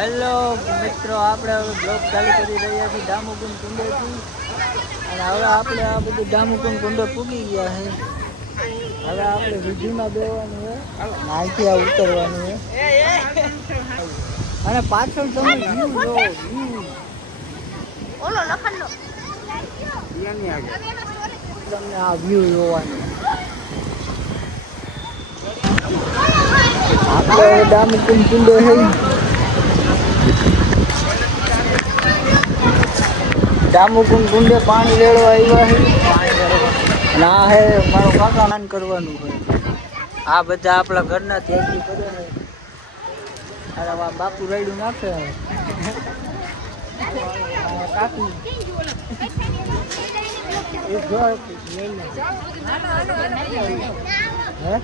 Hello મિત્રો, આપણે હવે બ્લોગ ચાલુ કરી રહ્યા છીએ દામુકુંડ કુંડેથી. અને હવે આપણે આ બધું દામુકુંડ કુંડે પૂગી ગયા છે. હવે આપણે વિધિમાં બેવાનું છે, નાઈથી આ ઉતરવાનું છે. અને પાછળ તમે વ્યૂ જો, વ્યૂ ઓલો લખનનો તમને આ વ્યૂ જોવાનું. આપણે દામુકુંડ કુંડે છે. દામુકુંડ કુંડે પાણી રેડવા આવ્યા છે. અને આ હે મારો કાકા સ્નાન કરવાનું છે. આ બધા આપણા ઘરના ત્યાગી કરે છે. અરે આ બાપુ રેડું નાખે કાકી હે.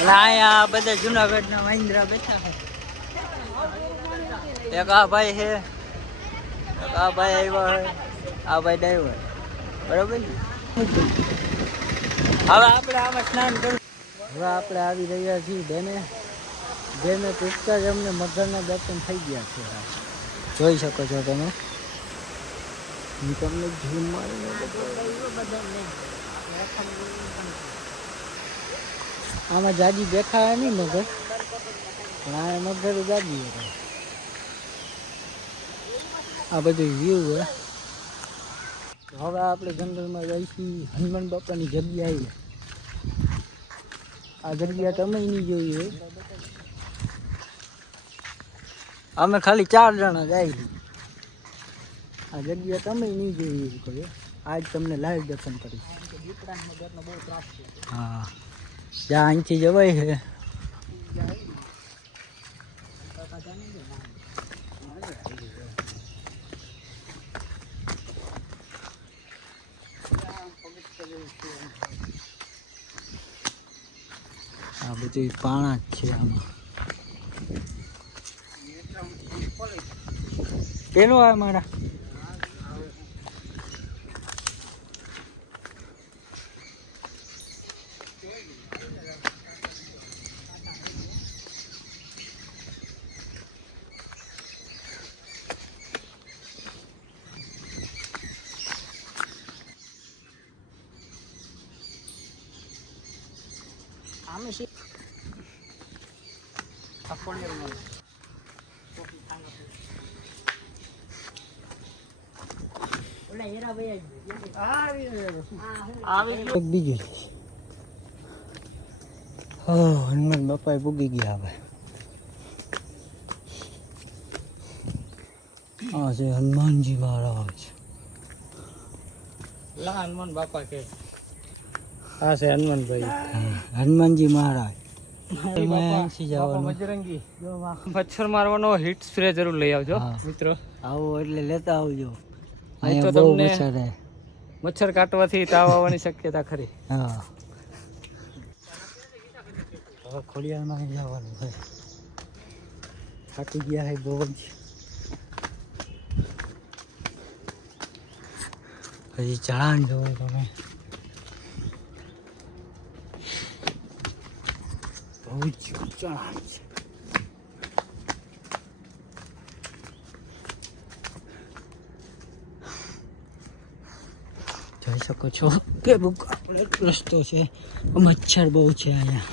અને અહીંયા બધા જુનાગઢના મહિન્દ્રા બેઠા છે. એક આ ભાઈ છે, આ ભાઈ આવ્યા છે, આ ભાઈ ડ્રાઈવર, બરાબર ને. હવે આપણે આમાં સ્નાન કરું. હવે આપણે આવી રહ્યા છીએ બેને પૂછતા જ અમને મગરના દર્શન થઈ ગયા છે. જોઈ શકો છો તમે. હું તમને ઝૂમ મારીને આમાં જાજી દેખાય નહીં મગર, પણ આ મગર જાજી હતા. આ બધું વ્યૂ હે. હવે આપણે જંગલમાં જઈશું. હનુમાન બાપાની જગ્યા આવી. આ જગ્યા તમે નહીં જોઈ હોય. અમે ખાલી 4 જણા જાય. આ જગ્યા તમે નહીં જોઈ હોય. આજ તમને લાઈવ દર્શન કરીશ. હા, જ્યાં અહીંથી જવાય છે. આ બધું પાણા જ છે આમાં. પેલો આ મારા આમે છે. બીજી હનુમાન બાપા પૂગી ગયા. હવે આ છે હનુમાનજી મહારાજ. હનુમાન બાપા કે આ છે હનુમાનભાઈ, હનુમાનજી મહારાજ. મચ્છર મારવાનો હિટ સ્પ્રે જરૂર લઈ આવજો મિત્રો. આવો એટલે લેતા આવજો. અહીં તો તમને મચ્છર કાટવાથી તાવ આવવાની શક્યતા ખરી. હા, હવે ખોડિયારમાં જવાનું છે. થાકી ગયા છે બહુ જ. હજી ચઢાણ જોવો તમે. બહુ જ ચઢાણ છે. જોઈ શકો છો કે રસ્તો છે. મચ્છર બહુ છે અહીંયા.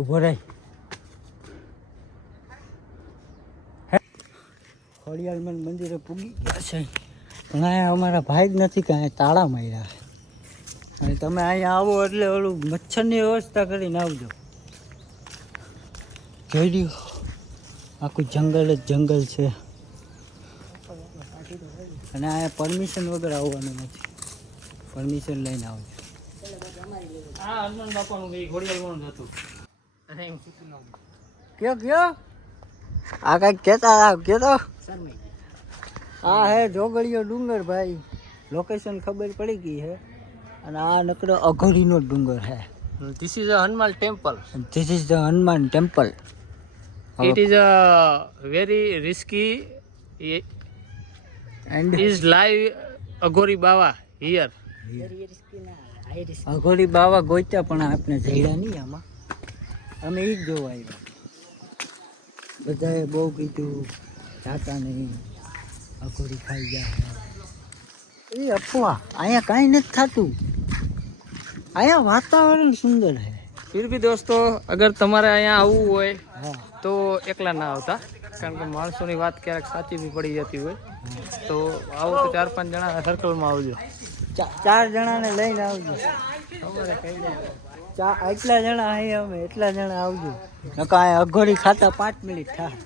ઉભો રહી. ખોડિયારમાં મંદિરે પૂગી ગયા છે. પણ અહીંયા અમારા ભાઈ જ નથી કે અહીંયા તાળા માર્યા. અને તમે અહીંયા આવો એટલે ઓલું મચ્છરની વ્યવસ્થા કરીને આવજો. જોઈ લ્યો, આખું જંગલ જ જંગલ છે. અને અહીંયા પરમિશન વગર આવવાનું નથી. પરમિશન લઈને આવજો. આ હનુમાન બાપાનું ઘોડિયાળનું હતું. કયો આ કઈક કેતા કેતો. આ હે જોગળીયો ડુંગર ભાઈ. લોકેશન ખબર પડી ગઈ છે. અને આ નકરો અઘોરીનો ડુંગર છે. This is a Hanuman temple. This is the Hanuman temple. It is a very risky. And Is live Aghori Baba here. અઘોરી બાવા ગોત્યા પણ આપણે જઈડા નહીં આમાં. અમે ઈ જ જોવા આવ્યા. બધાએ બહુ કીધું જાતા નહીં, અઘોરી ખાઈ ગયા. એ અફવા, અહીંયા કાંઈ નથી થતું. અહીંયા વાતાવરણ સુંદર છે. ફિર ભી દોસ્તો, અગર તમારે અહીંયા આવવું હોય હા તો એકલા ના આવતા, કારણ કે માણસોની વાત ક્યારેક સાચી બી પડી જતી હોય. તો આવો તો 4-5 જણા સર્કલમાં આવજો. 4 જણાને લઈને આવજો. એટલા જણા અહીં અમે, એટલા જણા આવજો. નકા અઘોરી ખાતા 5 મિનિટ થાય.